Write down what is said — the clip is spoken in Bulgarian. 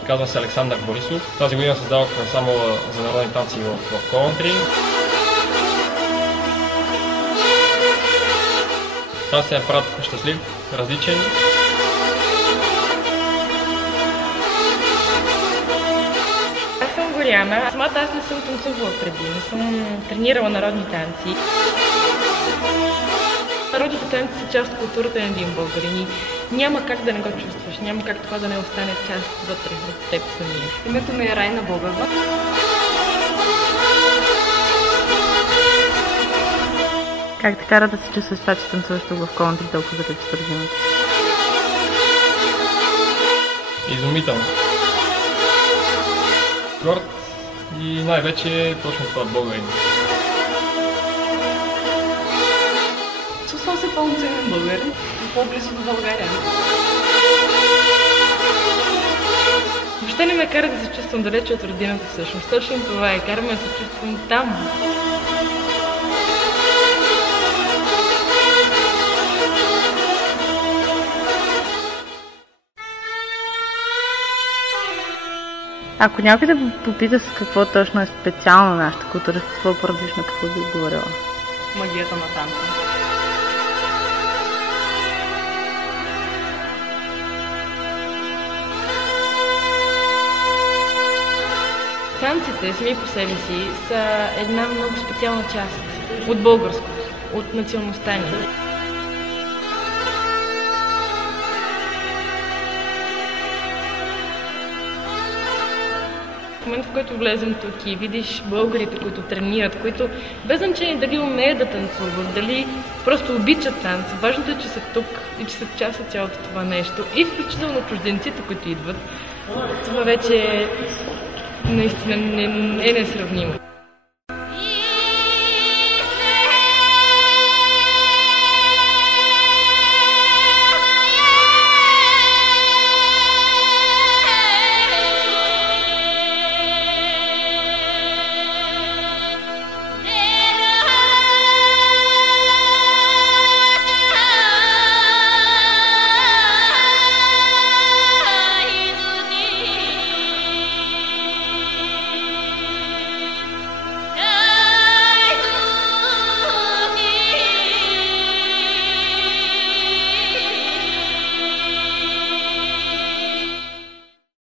Казвам се Александър Борисов. Тази година създавах ансамбъл за народни танци в Ковентри. Танците ме правят щастлив, различен. Аз съм Горяна. Самата аз не съм танцувала преди, не съм тренирала народни танци. Народните танци са част от културата на един българин и няма как да не го чувстваш, няма как това да не остане част вътре от теб самия. Името ми е Райна Богова. Как те кара да се чувстваш това, че танцуваш тук в Ковентри толкова за четвъртината? Изумително. Горд и най-вече точно това българин. Чувствам се пълноценен българин и по-близо до България. Въобще не ме кара да се чувствам далече от родината всъщност. Точно това е. Кара ме да се чувствам там. Ако някой да попита с какво точно е специално нашата култура, с какво по-различно, какво би отговорила? Магията на танца. Танците сами по себе си са една много специална част от българското, от националността ни. В момента, в който влезем тук и видиш българите, които тренират, които без значение дали умеят да танцуват, дали просто обичат танц, важното е, че са тук и че са част от цялото това нещо. И включително чужденците, които идват, това вече наистина е несравнимо.